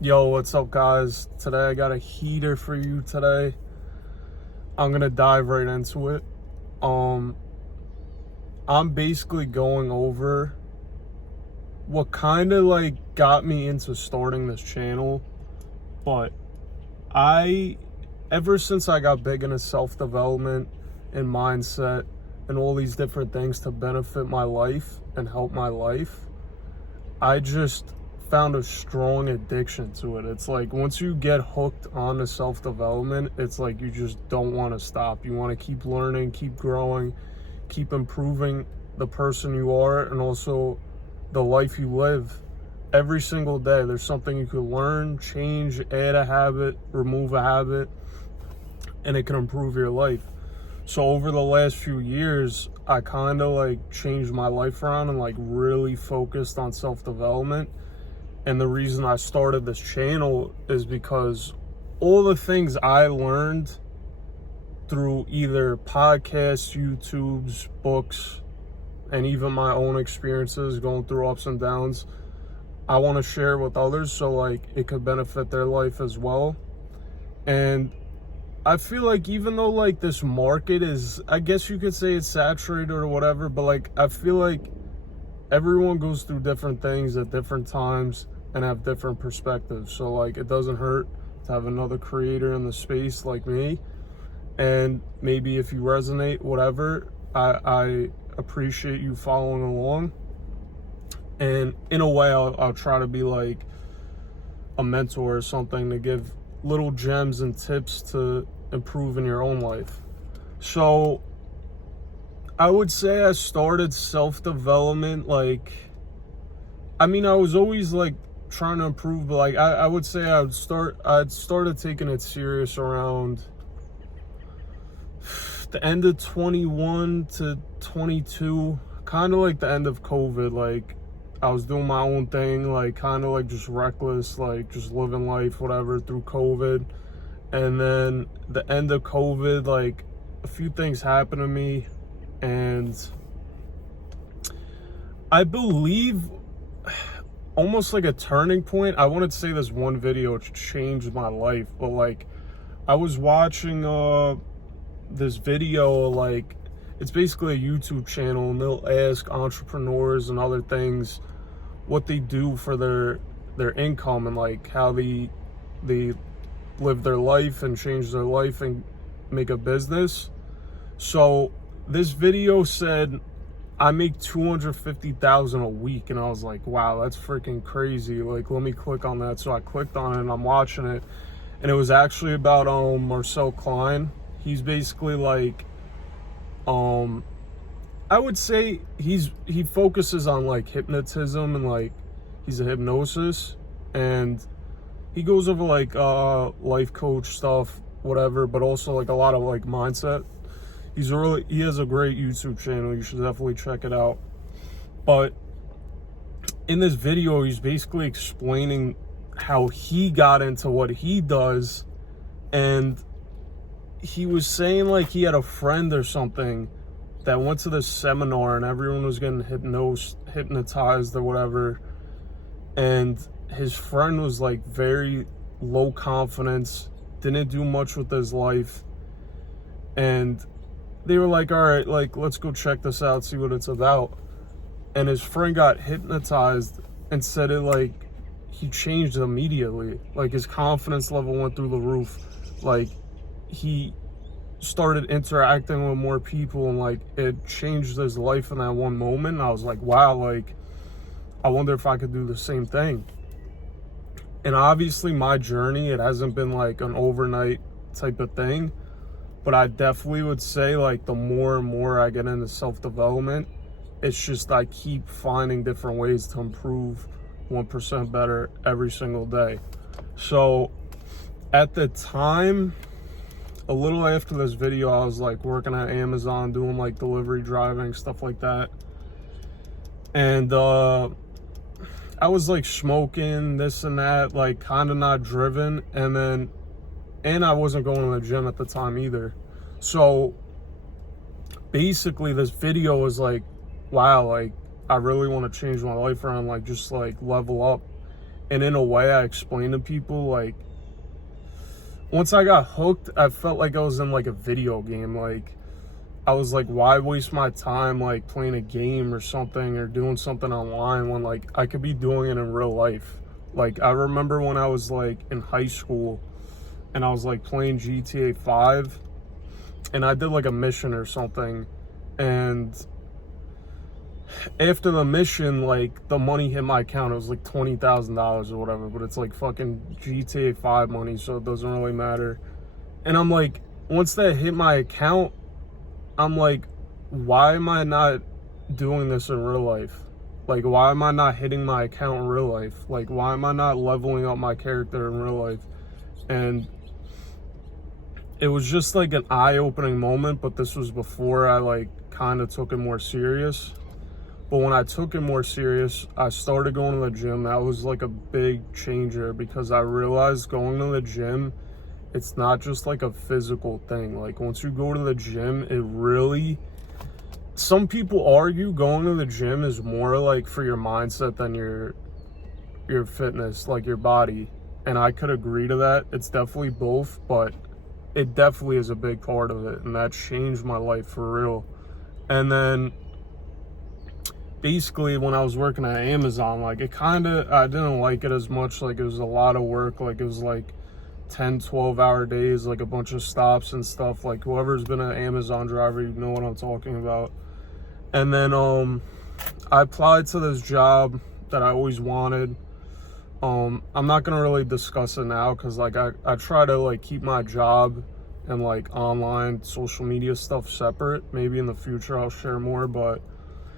Yo, what's up, guys? Today I got a heater for you today. I'm gonna dive right into it. Um, I'm basically going over what kind of like got me into starting this channel, but I, ever since I got big into self-development and mindset and all these different things to benefit my life and help my life, I just found a strong addiction to it. It's like once you get hooked on to self-development, it's like you just don't want to stop. You want to keep learning, keep growing, keep improving the person you are and also the life you live. Every single day there's something you could learn, change, add a habit, remove a habit, and it can improve your life. So over the last few years, I kind of like changed my life around and like really focused on self-development. And the reason I started this channel is because all the things I learned through either podcasts, YouTubes, books, and even my own experiences going through ups and downs, I want to share with others so like it could benefit their life as well. And I feel like even though like this market is, I guess you could say it's saturated or whatever, but like I feel like everyone goes through different things at different times and have different perspectives. So like it doesn't hurt to have another creator in the space like me. And maybe if you resonate, whatever, I appreciate you following along. And in a way, I'll try to be like a mentor or something to give little gems and tips to improve in your own life. So I would say I started self-development I was always like trying to improve, but like I would say I'd started taking it serious around the end of 21 to 22, kind of like the end of COVID. Like I was doing my own thing, like kind of like just reckless, like just living life, whatever, through COVID. And then the end of COVID, like a few things happened to me, and I believe almost like a turning point. I wanted to say this one video changed my life, but like I was watching this video, like it's basically a YouTube channel, and they'll ask entrepreneurs and other things what they do for their income and like how they live their life and change their life and make a business. So this video said I make 250,000 a week, and I was like, wow, that's freaking crazy. Like, let me click on that. So I clicked on it and I'm watching it, and it was actually about Marcel Klein. He's basically like I would say he focuses on like hypnotism and like he's a hypnosis, and he goes over like life coach stuff, whatever, but also like a lot of like mindset. He has a great YouTube channel. You should definitely check it out. But in this video, he's basically explaining how he got into what he does, and he was saying like he had a friend or something that went to this seminar and everyone was getting hypnotized or whatever, and his friend was like very low confidence, didn't do much with his life, and they were like, all right, like let's go check this out, see what it's about. And his friend got hypnotized and said it like he changed immediately. Like his confidence level went through the roof. Like he started interacting with more people, and like it changed his life in that one moment. And I was like, wow, like I wonder if I could do the same thing. And obviously my journey, it hasn't been like an overnight type of thing, but I definitely would say like the more and more I get into self-development, it's just I keep finding different ways to improve 1% better every single day. So at the time, a little after this video, I was like working at Amazon, doing like delivery driving, stuff like that. And I was like smoking this and that, like kind of not driven. And I wasn't going to the gym at the time either. So basically this video was like, wow, like I really want to change my life around, like just like level up And in a way, I explain to people, like, once I got hooked, I felt like I was in like a video game. Like, I was like, why waste my time like playing a game or something or doing something online when like I could be doing it in real life. Like, I remember when I was like in high school and I was like playing GTA 5 and I did like a mission or something, and after the mission, like, the money hit my account. It was like $20,000 or whatever, but it's like fucking GTA 5 money, so it doesn't really matter. And I'm like, once that hit my account, I'm like, why am I not doing this in real life? Like, why am I not hitting my account in real life? Like, why am I not leveling up my character in real life? And it was just like an eye-opening moment, but this was before I like kind of took it more serious. But when I took it more serious, I started going to the gym. That was like a big changer because I realized going to the gym, it's not just like a physical thing. Like, once you go to the gym, it really, some people argue going to the gym is more like for your mindset than your fitness, like your body. And I could agree to that. It's definitely both, but it definitely is a big part of it. And that changed my life for real. And then basically when I was working at Amazon, like, it kind of, I didn't like it as much. Like, it was a lot of work. Like, it was like 10-12 hour days, like a bunch of stops and stuff. Like, whoever's been an Amazon driver, you know what I'm talking about. And then I applied to this job that I always wanted. I'm not gonna really discuss it now because like I try to like keep my job and like online social media stuff separate. Maybe in the future I'll share more, but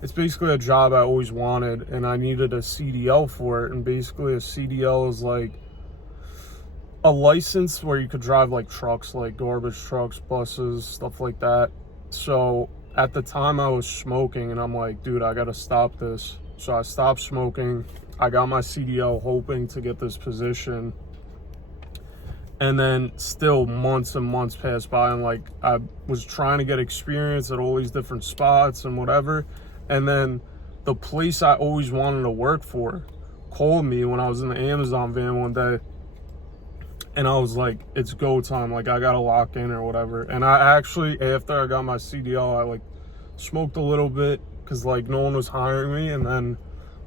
it's basically a job I always wanted, and I needed a CDL for it. And basically a CDL is like a license where you could drive like trucks, like garbage trucks, buses, stuff like that. So at the time I was smoking, and I'm like, dude, I gotta stop this. So I stopped smoking. I got my CDL hoping to get this position. And then still months and months passed by, and like I was trying to get experience at all these different spots and whatever. And then the place I always wanted to work for called me when I was in the Amazon van one day. And I was like, it's go time. Like, I gotta lock in or whatever. And I actually, after I got my CDL, I like smoked a little bit because like no one was hiring me. And then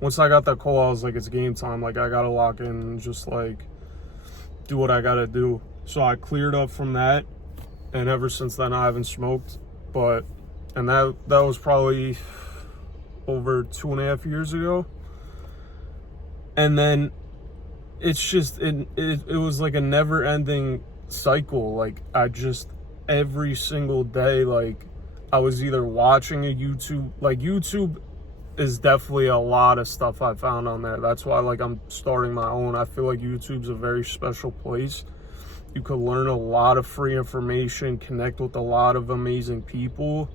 once I got that call, I was like, it's game time. Like, I gotta lock in and just like do what I gotta do. So I cleared up from that, and ever since then I haven't smoked. And that was probably over 2.5 years ago. And then it's just it was like a never-ending cycle. Like, I just, every single day, like, I was either watching a YouTube, like, YouTube is definitely a lot of stuff I found on there. That's why like I'm starting my own. I feel like YouTube's a very special place. You could learn a lot of free information, connect with a lot of amazing people.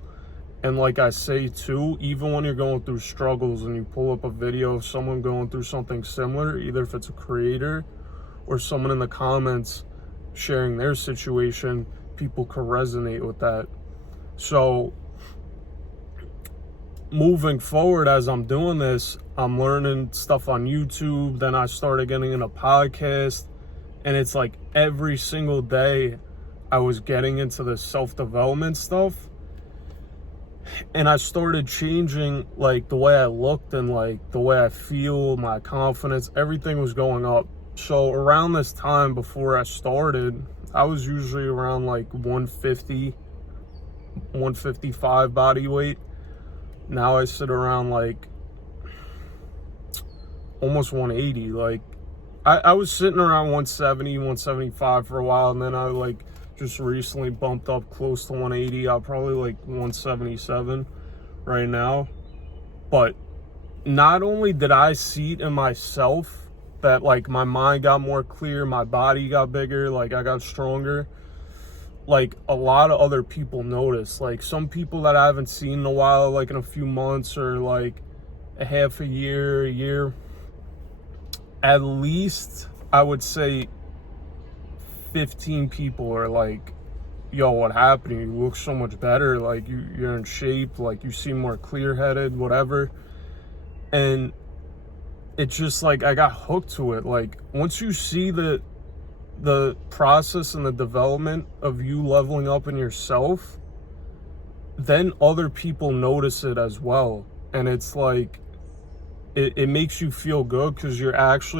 And like I say too, even when you're going through struggles and you pull up a video of someone going through something similar, either if it's a creator or someone in the comments sharing their situation, people can resonate with that. So moving forward, as I'm doing this, I'm learning stuff on YouTube. Then I started getting in a podcast, and it's like every single day I was getting into the self-development stuff. And I started changing like the way I looked and like the way I feel, my confidence, everything was going up. So around this time before I started, I was usually around like 150, 155 body weight. Now I sit around like almost 180. Like, I was sitting around 170, 175 for a while, and then I like just recently bumped up close to 180. I'm probably like 177 right now. But not only did I see it in myself that like my mind got more clear, my body got bigger, like I got stronger, like a lot of other people noticed. Like some people that I haven't seen in a while, like in a few months or like a half a year, at least I would say 15 people are like, yo, what happened? You look so much better. Like you're in shape. Like you seem more clear-headed, whatever. And it's just like I got hooked to it. Like once you see the process and the development of you leveling up in yourself, then other people notice it as well. And it's like it makes you feel good because you're actually